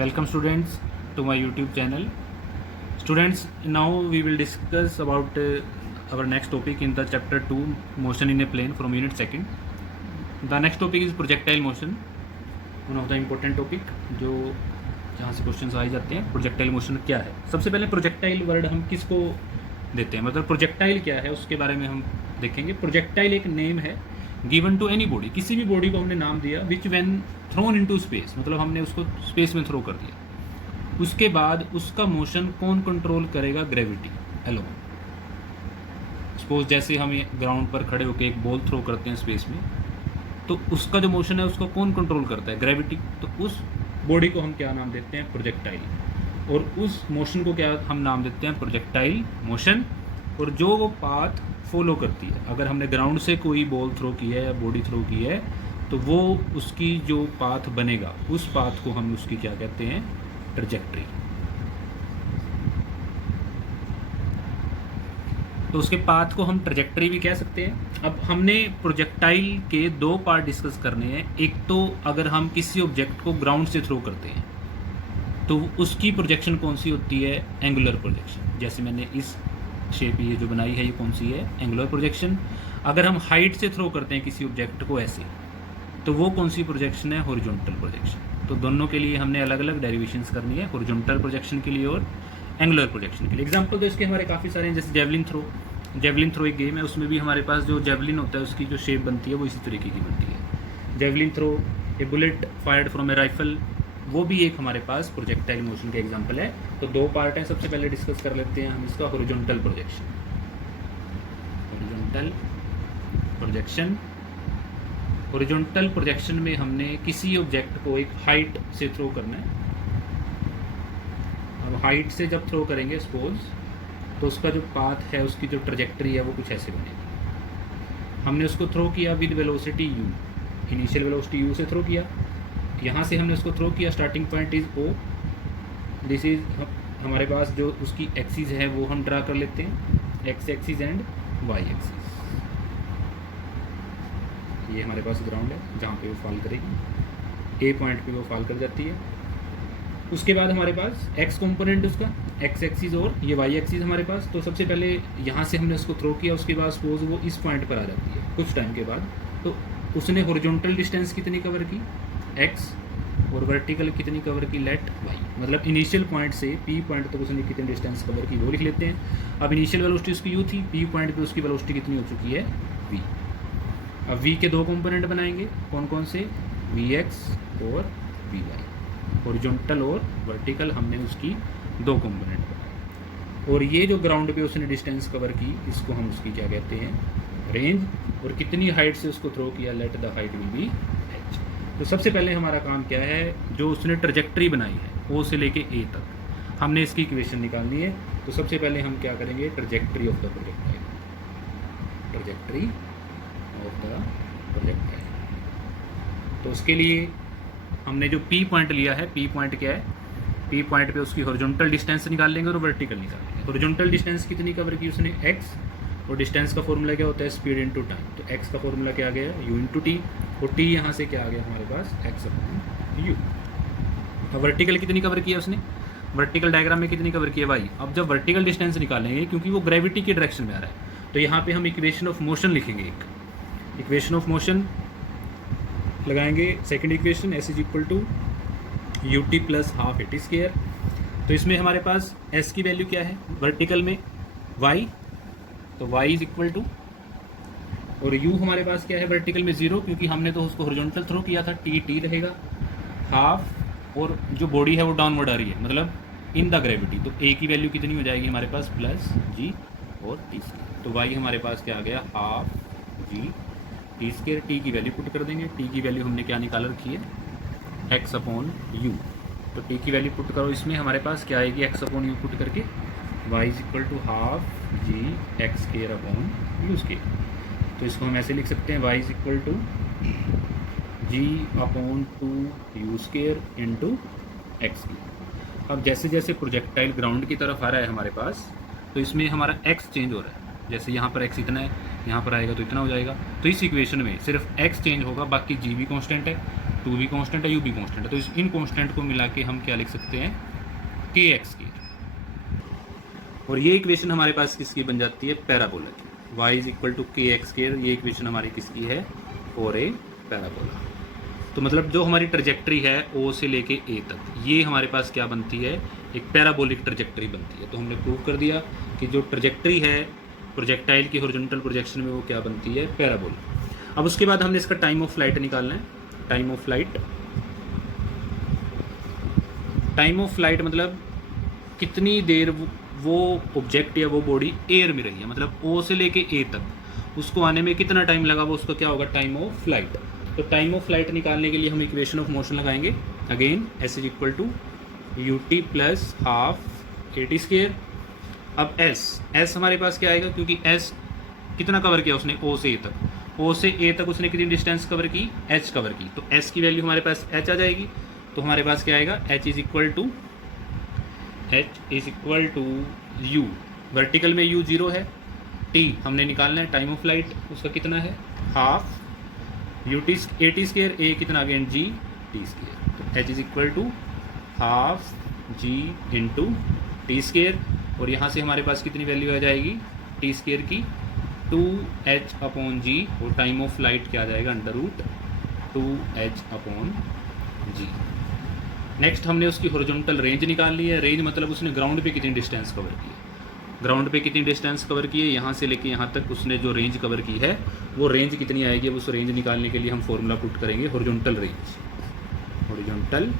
Welcome students to my YouTube channel. Students, now we will discuss about our next topic in the chapter 2, motion in a plane from unit 2nd. The next topic is projectile motion, one of the important topic जो जहाँ से questions आ जाते हैं. Projectile motion क्या है? सबसे पहले projectile word हम किसको देते हैं, मतलब प्रोजेक्टाइल क्या है उसके बारे में हम देखेंगे. प्रोजेक्टाइल एक नेम है गिवन टू एनी बॉडी, किसी भी बॉडी को हमने नाम दिया विच व्हेन थ्रोन इनटू स्पेस, मतलब हमने उसको स्पेस में थ्रो कर दिया. उसके बाद उसका मोशन कौन कंट्रोल करेगा? Gravity alone. सपोज जैसे हम ग्राउंड पर खड़े होकर एक बॉल थ्रो करते हैं स्पेस में, तो उसका जो मोशन है उसको कौन कंट्रोल करता है? ग्रेविटी. तो उस बॉडी को हम क्या नाम देते हैं? प्रोजेक्टाइल. और उस मोशन को क्या हम नाम देते हैं? Projectile motion. और जो वो पाथ फॉलो करती है, अगर हमने ग्राउंड से कोई बॉल थ्रो की है या बॉडी थ्रो की है, तो वो उसकी जो पाथ बनेगा उस पाथ को हम उसकी क्या कहते हैं? ट्रैजेक्टरी. तो उसके पाथ को हम ट्रैजेक्टरी भी कह सकते हैं. अब हमने प्रोजेक्टाइल के दो पार्ट डिस्कस करने हैं. एक तो अगर हम किसी ऑब्जेक्ट को ग्राउंड से थ्रो करते हैं तो उसकी प्रोजेक्शन कौन सी होती है? Angular projection. जैसे मैंने इस शेप ये जो बनाई है ये कौन सी है? Angular projection. अगर हम हाइट से थ्रो करते हैं किसी ऑब्जेक्ट को ऐसे, तो वो कौन सी प्रोजेक्शन है? Horizontal projection. तो दोनों के लिए हमने अलग अलग डेरिवेशंस करनी है, हॉरिजॉन्टल प्रोजेक्शन के लिए और एंगुलर प्रोजेक्शन के लिए. एग्जांपल तो इसके हमारे काफ़ी सारे हैं, जैसे जेवलिन थ्रो. जेवलिन थ्रो एक गेम है, उसमें भी हमारे पास जो जेवलिन होता है उसकी जो शेप बनती है वो इसी तरीके की बनती है. Javelin throw, a bullet fired from a rifle, वो भी एक हमारे पास प्रोजेक्टाइल मोशन का एग्जांपल है. तो दो पार्ट हैं, सबसे पहले डिस्कस कर लेते हैं हम इसका horizontal projection. Horizontal projection. Horizontal projection में हमने किसी ऑब्जेक्ट को एक हाइट से थ्रो करना है. अब हाइट से जब थ्रो करेंगे सपोज, तो उसका जो पाथ है, उसकी जो ट्रैजेक्टरी है वो कुछ ऐसे बनेगी. हमने उसको थ्रो किया with velocity u, initial velocity u से थ्रो किया. यहाँ से हमने उसको थ्रो किया, starting point is o. This is हमारे पास जो उसकी एक्सिस है वो हम ड्रा कर लेते हैं, X axis and Y axis. ये हमारे पास ग्राउंड है जहाँ पे वो फॉल करेगी, ए पॉइंट पे वो फॉल कर जाती है. उसके बाद हमारे पास एक्स कंपोनेंट उसका एक्स एक्सिस और ये वाई एक्सिस हमारे पास. तो सबसे पहले यहाँ से हमने उसको थ्रो किया, उसके बाद सपोज वो इस पॉइंट पर आ जाती है कुछ टाइम के बाद. तो उसने हॉरिजॉन्टल डिस्टेंस कितनी कवर की? एक्स. और वर्टिकल कितनी कवर की? Let Y. मतलब इनिशियल पॉइंट से पी पॉइंट तक उसने कितनी डिस्टेंस कवर की वो लिख लेते हैं. अब इनिशियल वेलोसिटी उसकी यू थी, पी पॉइंट पे उसकी वेलोसिटी कितनी हो चुकी है? वी. अब वी के दो कंपोनेंट बनाएंगे, कौन कौन से? वी एक्स और वी वाई. हॉरिजॉन्टल और वर्टिकल हमने उसकी दो कंपोनेंट बनाए. और ये जो ग्राउंड पे उसने डिस्टेंस कवर की, इसको हम उसकी क्या कहते हैं? रेंज. और कितनी हाइट से उसको थ्रो किया? Let the height will be H. तो सबसे पहले हमारा काम क्या है? जो उसने ट्रैजेक्टरी बनाई है ओ से लेके ए तक, हमने इसकी इक्वेशन निकालनी है. तो सबसे पहले हम क्या करेंगे? Trajectory of the projectile. Trajectory of the projectile. तो उसके लिए हमने जो पी पॉइंट लिया है, पी पॉइंट क्या है? पी पॉइंट पे उसकी हॉरिजॉन्टल डिस्टेंस निकाल लेंगे और वर्टिकल निकाल लेंगे. हॉरिजॉन्टल डिस्टेंस कितनी कवर की उसने? एक्स. और डिस्टेंस का फॉर्मूला क्या होता है? Speed into time. तो एक्स का फॉर्मूला क्या आ गया? U into t. और टी यहाँ से क्या आ गया हमारे पास? X upon u. अब वर्टिकल कितनी कवर किया उसने? वर्टिकल डायग्राम में कितनी कवर की है? वाई. अब जब वर्टिकल डिस्टेंस निकालेंगे, क्योंकि वो ग्रेविटी के डायरेक्शन में आ रहा है, तो यहाँ पे हम इक्वेशन ऑफ मोशन लिखेंगे. एक इक्वेशन ऑफ मोशन लगाएंगे. Second equation S is equal to U T plus half A T square. तो इसमें हमारे पास एस की वैल्यू क्या है? वर्टिकल में वाई, तो वाई इज इक्वल टू, और यू हमारे पास क्या है? वर्टिकल में 0, क्योंकि हमने तो उसको हॉरिजॉन्टल थ्रो किया था. टी टी रहेगा हाफ, और जो बॉडी है वो डाउनवर्ड आ रही है, मतलब इन द ग्रेविटी. तो ए की वैल्यू कितनी हो जाएगी हमारे पास? प्लस जी और टी स्क्वायर. तो वाई हमारे पास क्या आ गया? Half G T square. T की वैल्यू पुट कर देंगे. टी की वैल्यू हमने क्या निकाल रखी है? X upon U. तो टी की वैल्यू पुट करो, इसमें हमारे पास क्या आएगी? एक्स अपॉन यू पुट करके Y is equal to half G X square upon U square. तो इसको हम ऐसे लिख सकते हैं, Y is equal to G upon 2 U square into X. अब जैसे जैसे प्रोजेक्टाइल ग्राउंड की तरफ आ रहा है हमारे पास, तो इसमें हमारा एक्स चेंज हो रहा है. जैसे यहाँ पर एक्स इतना है, यहाँ पर आएगा तो इतना हो जाएगा. तो इस इक्वेशन में सिर्फ एक्स चेंज होगा, बाकी जी भी कांस्टेंट है. टू भी कांस्टेंट है, यू भी कांस्टेंट है, तो इन कांस्टेंट को मिला के हम क्या लिख सकते हैं, के एक्स स्क्वायर। और ये इक्वेशन हमारे पास किसकी बन जाती है, पैराबोला की। y इज इक्वल टू के एक्स स्क्वायर, ये इक्वेशन हमारी किसकी है, फॉर ए पैराबोला। तो मतलब जो हमारी ट्रजेक्ट्री है ओ से लेके ए तक, ये हमारे पास क्या बनती है, एक पैराबोलिक ट्रजेक्ट्री बनती है। तो हमने प्रूव कर दिया कि जो ट्रजेक्ट्री है प्रोजेक्टाइल की हॉरिजॉन्टल प्रोजेक्शन में, वो क्या बनती है, पैराबोला। अब उसके बाद हमने इसका टाइम ऑफ फ्लाइट निकालना है। Time of flight, time of flight मतलब कितनी देर वो ऑब्जेक्ट या वो बॉडी एयर में रही है, मतलब ओ से लेके ए तक उसको आने में कितना टाइम लगा, वो उसका क्या होगा, टाइम ऑफ फ्लाइट। तो टाइम ऑफ फ्लाइट निकालने के लिए हम इक्वेशन ऑफ मोशन लगाएंगे। Again S is equal to U T plus half A T square. अब एस हमारे पास क्या आएगा, क्योंकि एस कितना कवर किया उसने, ओ से ए तक, ओ से ए तक उसने कितनी डिस्टेंस कवर की, एच कवर की। तो एस की वैल्यू हमारे पास एच आ जाएगी। तो हमारे पास क्या आएगा, H is equal to U, vertical में यू 0 है, टी हमने निकालना है टाइम ऑफ फ्लाइट, उसका कितना है, half u t a T square, a कितना अगेन जी टी स्क्वेयर। तो h is equal to half g into t square. और यहाँ से हमारे पास कितनी वैल्यू आ जाएगी, टी स्क्वेयर की 2h अपॉन जी, और टाइम ऑफ फ्लाइट क्या आ जाएगा, अंडर रूट 2h अपॉन जी। नेक्स्ट हमने उसकी हॉरिजॉन्टल रेंज निकाल ली है। रेंज मतलब उसने ग्राउंड पे कितनी डिस्टेंस कवर की है, ग्राउंड पे कितनी डिस्टेंस कवर की है, यहाँ से लेके यहाँ तक उसने जो रेंज कवर की है वो रेंज कितनी आएगी। अब उस रेंज निकालने के लिए हम फॉर्मूला पुट करेंगे, हॉरिजॉन्टल रेंज, हॉरिजॉन्टल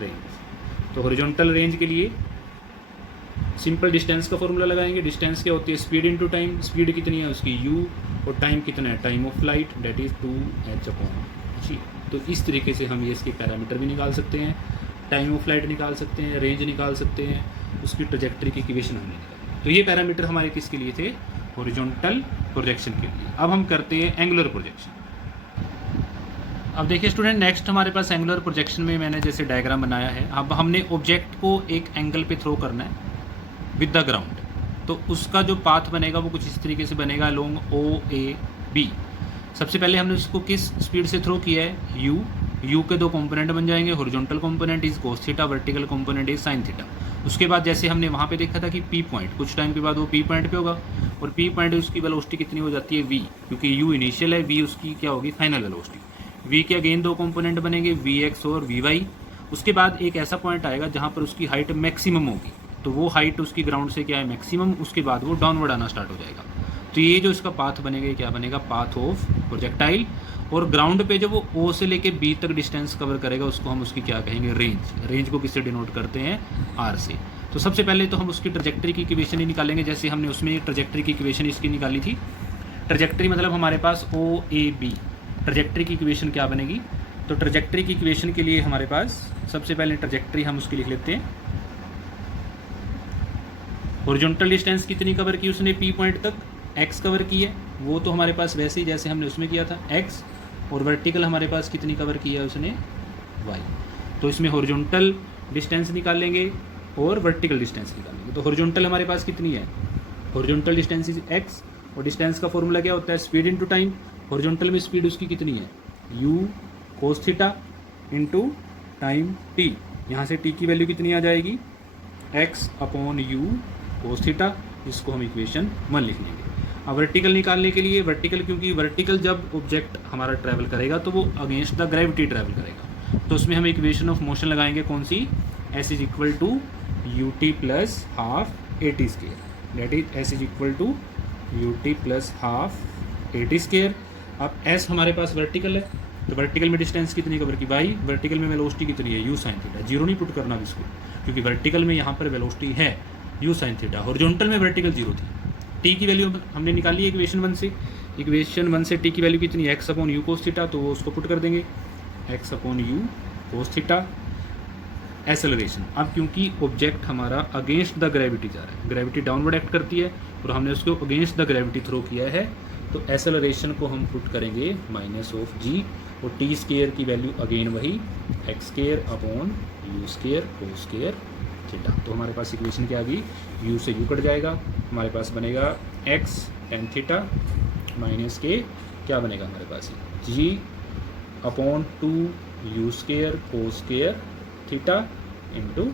रेंज। तो हॉरिजॉन्टल रेंज के लिए सिंपल डिस्टेंस का फॉर्मूला लगाएंगे। डिस्टेंस क्या होती है, स्पीड इनटू टाइम। स्पीड कितनी है उसकी u, और टाइम कितना है, time of flight, that is 2h upon g. तो इस तरीके से हम ये इसके पैरामीटर भी निकाल सकते हैं, टाइम ऑफ फ्लाइट निकाल सकते हैं, रेंज निकाल सकते हैं, उसकी ट्रजेक्टरी की इक्वेशन हमने निकाली। तो ये पैरामीटर हमारे किसके लिए थे, हॉरिजॉन्टल प्रोजेक्शन के लिए। अब हम करते हैं एंगुलर प्रोजेक्शन। अब देखिए स्टूडेंट, नेक्स्ट हमारे पास एंगुलर प्रोजेक्शन में मैंने जैसे डायग्राम बनाया है। अब हमने ऑब्जेक्ट को एक एंगल पे थ्रो करना है विद द ग्राउंड। तो उसका जो पाथ बनेगा वो कुछ इस तरीके से बनेगा, लॉन्ग OAB। सबसे पहले हमने उसको किस स्पीड से थ्रो किया है, u के दो कंपोनेंट बन जाएंगे, horizontal component is cos theta, vertical component is sine theta. उसके बाद जैसे हमने वहाँ पे देखा था कि P पॉइंट, कुछ टाइम के बाद वो P पॉइंट पे होगा, और P पॉइंट उसकी वेलोसिटी कितनी हो जाती है, v, क्योंकि u इनिशियल है, v उसकी क्या होगी, फाइनल वेलोसिटी। v के अगेन दो कंपोनेंट बनेंगे, Vx और Vy। उसके बाद एक ऐसा पॉइंट आएगा जहाँ पर उसकी हाइट मैक्सिमम होगी, तो वो हाइट उसकी ग्राउंड से क्या है, मैक्सिमम। उसके बाद वो डाउनवर्ड आना स्टार्ट हो जाएगा। तो ये जो इसका पाथ बनेगा, ये क्या बनेगा, पाथ ऑफ प्रोजेक्टाइल। और ग्राउंड पे जब वो O से लेके B तक डिस्टेंस कवर करेगा, उसको हम उसकी क्या कहेंगे, रेंज। रेंज को किससे डिनोट करते हैं, R से। तो सबसे पहले तो हम उसकी ट्रजेक्टरी की इक्वेशन ही निकालेंगे, जैसे हमने उसमें ट्रजेक्टरी की इक्वेशन इसकी निकाली थी। ट्रजेक्टरी मतलब हमारे पास OAB, ट्रजेक्टरी की इक्वेशन क्या बनेगी। तो ट्रजेक्टरी की इक्वेशन के लिए हमारे पास सबसे पहले ट्रजेक्टरी हम उसकी लिख लेते हैं। हॉरिजॉन्टल डिस्टेंस कितनी कवर की उसने, P पॉइंट तक x कवर की है, वो तो हमारे पास वैसे ही जैसे हमने उसमें किया था x। और वर्टिकल हमारे पास कितनी कवर की है उसने, y। तो इसमें हॉरिजॉन्टल डिस्टेंस निकालेंगे और वर्टिकल डिस्टेंस निकालेंगे। तो हॉरिजॉन्टल हमारे पास कितनी है, हॉरिजॉन्टल डिस्टेंस इज x, और डिस्टेंस का फॉर्मूला क्या होता है, स्पीड इनटू टाइम। हॉरिजॉन्टल में स्पीड उसकी कितनी है, u cos theta into time t। यहाँ से t की वैल्यू कितनी आ जाएगी, x upon u cos theta, इसको हम इक्वेशन 1 लिख लेंगे। अब वर्टिकल निकालने के लिए, वर्टिकल क्योंकि वर्टिकल जब ऑब्जेक्ट हमारा ट्रैवल करेगा तो वो अगेंस्ट द ग्रेविटी ट्रैवल करेगा, तो उसमें हम इक्वेशन ऑफ मोशन लगाएंगे, कौन सी, s is equal to U T plus half A T square, that is s is equal to U T plus half A T square. अब s हमारे पास vertical है, तो वर्टिकल में डिस्टेंस कितनी cover की, y। वर्टिकल में velocity कितनी है, u साइन थीटा। जीरो नहीं पुट करना इसको, क्योंकि वर्टिकल में यहाँ पर वेलोसिटी है u साइन थीटा, हॉरिजॉन्टल में वर्टिकल जीरो थी। t की वैल्यू हमने निकाली है इक्वेशन 1 से। इक्वेशन 1 से t की वैल्यू कितनी है, x upon you cos theta, तो वो उसको पुट कर देंगे, x upon you cos theta. Acceleration, अब क्योंकि ऑब्जेक्ट हमारा अगेंस्ट द ग्रेविटी जा रहा है, ग्रेविटी डाउनवर्ड एक्ट करती है और हमने उसको अगेंस्ट द ग्रेविटी थ्रो किया है, तो एसेलरेशन को हम पुट करेंगे माइनस ऑफ जी, और टी स्केयर की वैल्यू अगेन वही x square upon you square को स्केयर थीटा। तो हमारे पास इक्वेशन क्या आ गई, u से u कट जाएगा, हमारे पास बनेगा x tan थीटा माइनस के क्या बनेगा हमारे पास, g upon 2u² cos² theta into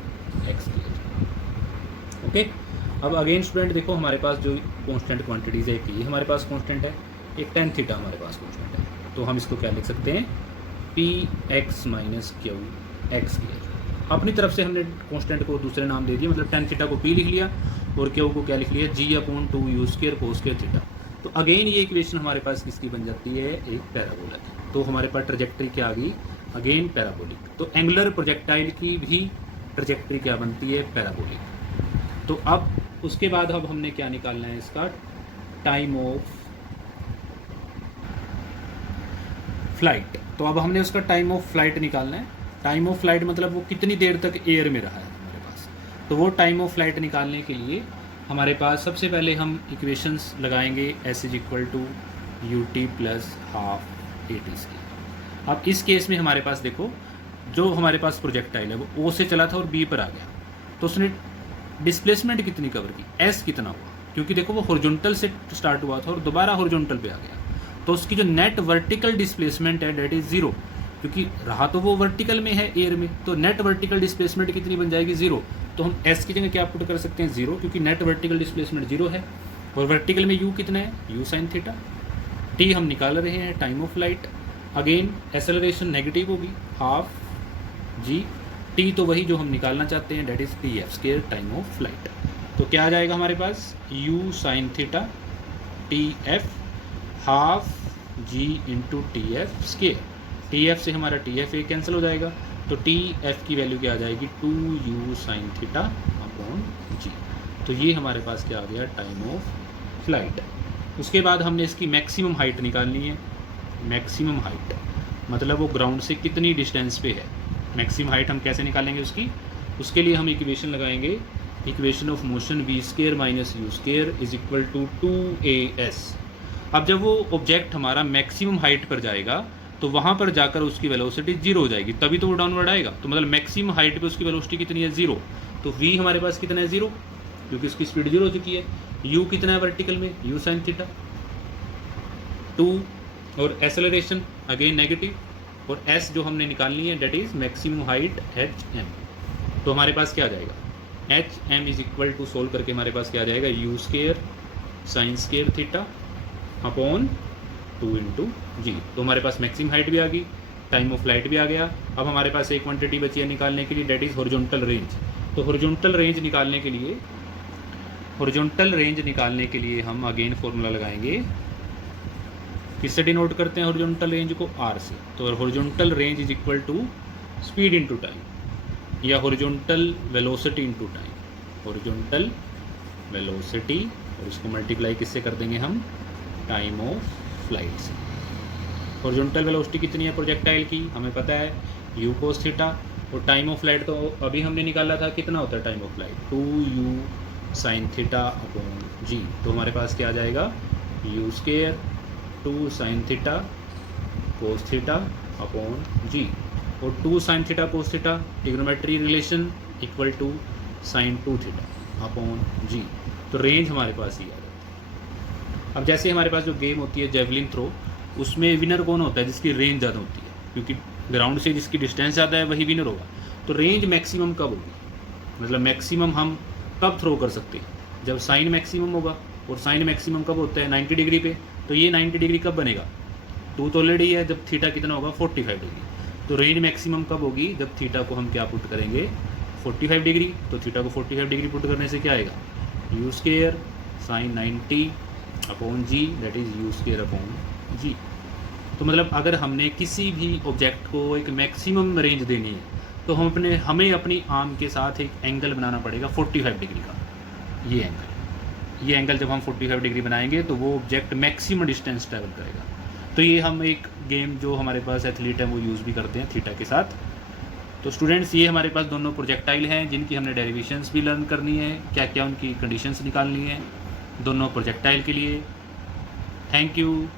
x²। Okay, अब अगेन स्टूडेंट देखो हमारे पास जो कांस्टेंट क्वांटिटीज़ है, एक ये हमारे पास कांस्टेंट है, एक tan थीटा हमारे पास कांस्टेंट है, तो हम इसको क्या लिख सकते हैं, px माइनस क्यू x²। अपनी तरफ से हमने कांस्टेंट को दूसरे नाम दे दिए, मतलब tan थीटा को p लिख लिया और क्यू को क्या लिख लिया, g upon 2u² cos² theta. तो अगेन ये इक्वेशन हमारे पास किसकी बन जाती है, एक पैराबोला की। तो हमारे पास ट्रजेक्टरी क्या आ गई, अगेन पैराबोलिक। तो एंगुलर प्रोजेक्टाइल की भी ट्रजेक्टरी क्या बनती है, पैराबोलिक। तो अब उसके बाद अब हमने क्या निकालना है, इसका टाइम ऑफ फ्लाइट। तो अब हमने उसका टाइम ऑफ फ्लाइट निकालना है। टाइम ऑफ फ्लाइट मतलब वो कितनी देर तक एयर में रहा है हमारे पास। तो वो टाइम ऑफ फ्लाइट निकालने के लिए हमारे पास सबसे पहले हम इक्वेशंस लगाएंगे, s is equal to ut plus half at²। अब इस केस में हमारे पास देखो, जो हमारे पास प्रोजेक्टाइल है वो O से चला था और B पर आ गया, तो उसने डिस्प्लेसमेंट कितनी कवर की, S कितना हुआ, क्योंकि देखो वो हॉरिजॉन्टल से स्टार्ट हुआ था और दोबारा हॉरिजॉन्टल पे आ गया, तो उसकी जो नेट वर्टिकल डिस्प्लेसमेंट है डेट इज 0, क्योंकि रहा तो वो वर्टिकल में है एयर में, तो नेट वर्टिकल डिस्प्लेसमेंट कितनी बन जाएगी, 0। तो हम S की जगह क्या पुट कर सकते हैं, 0, क्योंकि नेट वर्टिकल डिस्प्लेसमेंट 0 है, और वर्टिकल में U कितना है, U साइन थीटा। T हम निकाल रहे हैं time of flight, again acceleration negative होगी, हाफ g, T तो वही जो हम निकालना चाहते हैं, that is pf² time of flight. तो क्या आ जाएगा हमारे पास, U sine theta TF half g into TF²। TF से हमारा TF एक कैंसिल हो जाएगा, तो TF की वैल्यू क्या आ जाएगी, 2u sine theta upon g। तो ये हमारे पास क्या आ गया, टाइम ऑफ फ्लाइट। उसके बाद हमने इसकी मैक्सिमम हाइट निकालनी है। मैक्सिमम हाइट मतलब वो ग्राउंड से कितनी डिस्टेंस पे है। मैक्सिमम हाइट हम कैसे निकालेंगे उसकी, उसके लिए हम इक्वेशन लगाएंगे, equation of motion v² minus u² is equal to 2as। अब जब वो ऑब्जेक्ट हमारा मैक्सिमम हाइट पर जाएगा तो वहाँ पर जाकर उसकी वेलोसिटी 0 हो जाएगी, तभी तो वो डाउनवर्ड आएगा। तो मतलब मैक्सिमम हाइट पे उसकी वेलोसिटी कितनी है, 0। तो v हमारे पास कितना है, 0, क्योंकि उसकी स्पीड 0 हो चुकी है। u कितना है वर्टिकल में, u साइन थीटा 2, और एक्सेलरेशन अगेन नेगेटिव, और s जो हमने निकालनी है that is maximum height hm। तो हमारे पास क्या आ जाएगा, hm is equal to, solve करके हमारे पास क्या आ जाएगा, u² sine theta upon 2 into G. तो हमारे पास मैक्सिमम हाइट भी आ गई, टाइम ऑफ फ्लाइट भी आ गया। अब हमारे पास एक क्वांटिटी बची है निकालने के लिए, डेट इज़ हॉरिजॉन्टल रेंज। तो हॉरिजॉन्टल रेंज निकालने के लिए हम अगेन फॉर्मूला लगाएंगे, किससे डिनोट करते हैं हॉरिजॉन्टल रेंज को, r से। तो horizontal range is equal to speed into time, या horizontal velocity into time. Horizontal velocity और इसको मल्टीप्लाई किससे कर देंगे हम, टाइम ऑफ फ्लाइट से। हॉरिजॉन्टल वेलोसिटी कितनी है प्रोजेक्टाइल की, हमें पता है, u cos थीटा, और टाइम ऑफ फ्लाइट तो अभी हमने निकाला था, कितना होता है time of flight, 2u sine theta upon g। तो हमारे पास क्या आ जाएगा, u² 2 sine theta cos theta upon g, और 2 sine theta cos theta trigonometry relation equal to sine 2 theta upon g। तो रेंज हमारे पास ही आ जाती है। अब जैसे हमारे पास जो गेम होती है जेवलिन थ्रो, उसमें विनर कौन होता है, जिसकी रेंज ज़्यादा होती है, क्योंकि ग्राउंड से जिसकी डिस्टेंस ज़्यादा है वही विनर होगा। तो रेंज मैक्सिमम कब होगी, मतलब मैक्सिमम हम कब थ्रो कर सकते हैं, जब साइन मैक्सिमम होगा, और साइन मैक्सिमम कब होता है, 90 डिग्री पे। तो ये 90 डिग्री कब बनेगा, 2 तो ऑलरेडी है, जब थीटा कितना होगा, 45 डिग्री। तो रेंज मैक्सिमम कब होगी, जब थीटा को हम क्या पुट करेंगे, 45 डिग्री। तो थीटा को 45 डिग्री पुट करने से क्या आएगा, u² sine 90 upon g, that is u² upon g। तो मतलब अगर हमने किसी भी ऑब्जेक्ट को एक मैक्सिमम रेंज देनी है, तो हमें अपनी आर्म के साथ एक एंगल बनाना पड़ेगा 45 डिग्री का। ये एंगल जब हम 45 डिग्री बनाएंगे तो वो ऑब्जेक्ट मैक्सिमम डिस्टेंस ट्रैवल करेगा। तो ये हम एक गेम जो हमारे पास एथलीट है वो यूज़ भी करते हैं थीटा के साथ। तो स्टूडेंट्स, ये हमारे पास दोनों प्रोजेक्टाइल हैं जिनकी हमने डेरिवेशंस भी लर्न करनी है, क्या क्या उनकी कंडीशंस निकालनी है दोनों प्रोजेक्टाइल के लिए। Thank you.